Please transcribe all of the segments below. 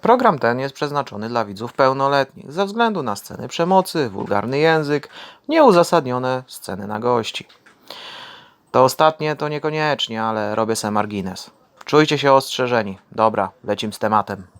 Program ten jest przeznaczony dla widzów pełnoletnich ze względu na sceny przemocy, wulgarny język, nieuzasadnione sceny nagości. To ostatnie to niekoniecznie, ale robię se margines. Czujcie się ostrzeżeni. Dobra, lecim z tematem.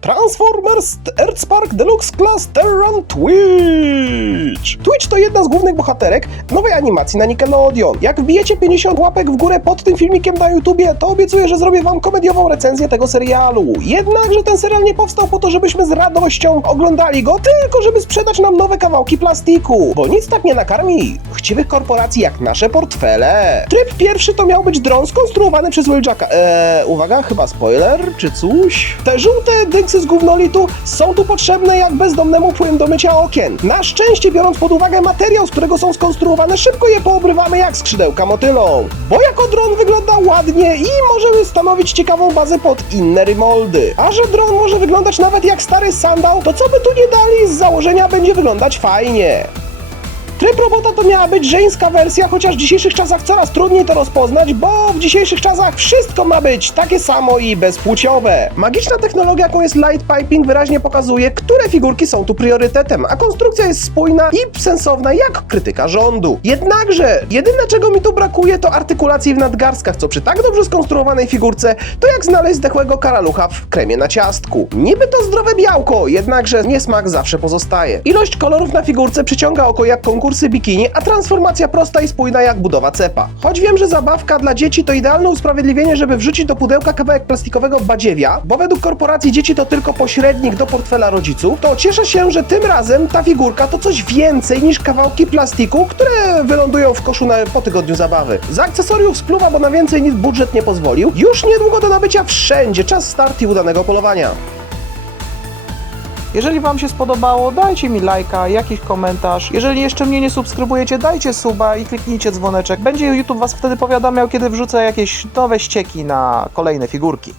Transformers Earth Spark Deluxe Class Terran Twitch! Twitch to jedna z głównych bohaterek nowej animacji na Nickelodeon. Jak wbijecie 50 łapek w górę pod tym filmikiem na YouTubie, to obiecuję, że zrobię wam komediową recenzję tego serialu. Jednakże ten serial nie powstał po to, żebyśmy z radością oglądali go, tylko żeby sprzedać nam nowe kawałki plastiku. Bo nic tak nie nakarmi chciwych korporacji jak nasze portfele. Tryb pierwszy to miał być dron skonstruowany przez Wheeljacka. Eee, uwaga, chyba spoiler, czy coś? Te żółte dynksy z gównolitu są tu potrzebne jak bezdomnemu płyn do mycia okien. Na szczęście, biorąc pod uwagę materiał, z którego są skonstruowane, szybko je poobrywamy jak skrzydełka motylą. Bo jako dron wygląda ładnie i możemy stanowić ciekawą bazę pod inne remoldy. A że dron może wyglądać nawet jak stary sandał, to co by tu nie dali, z założenia będzie wyglądać fajnie. Tryb robota to miała być żeńska wersja, chociaż w dzisiejszych czasach coraz trudniej to rozpoznać, bo w dzisiejszych czasach wszystko ma być takie samo i bezpłciowe. Magiczna technologia, jaką jest light piping, wyraźnie pokazuje, które figurki są tu priorytetem, a konstrukcja jest spójna i sensowna jak krytyka rządu. Jednakże, jedyne czego mi tu brakuje to artykulacji w nadgarstkach, co przy tak dobrze skonstruowanej figurce to jak znaleźć zdechłego karalucha w kremie na ciastku. Niby to zdrowe białko, jednakże niesmak zawsze pozostaje. Ilość kolorów na figurce przyciąga oko jak konkursy bikini, a transformacja prosta i spójna jak budowa cepa. Choć wiem, że zabawka dla dzieci to idealne usprawiedliwienie, żeby wrzucić do pudełka kawałek plastikowego badziewia, bo według korporacji dzieci to tylko pośrednik do portfela rodziców, to cieszę się, że tym razem ta figurka to coś więcej niż kawałki plastiku, które wylądują w koszu na, po tygodniu zabawy. Z akcesoriów spluwa, bo na więcej nic budżet nie pozwolił. Już niedługo do nabycia wszędzie, czas start i udanego polowania. Jeżeli Wam się spodobało, dajcie mi lajka, jakiś komentarz. Jeżeli jeszcze mnie nie subskrybujecie, dajcie suba i kliknijcie dzwoneczek. Będzie YouTube Was wtedy powiadamiał, kiedy wrzucę jakieś nowe ścieki na kolejne figurki.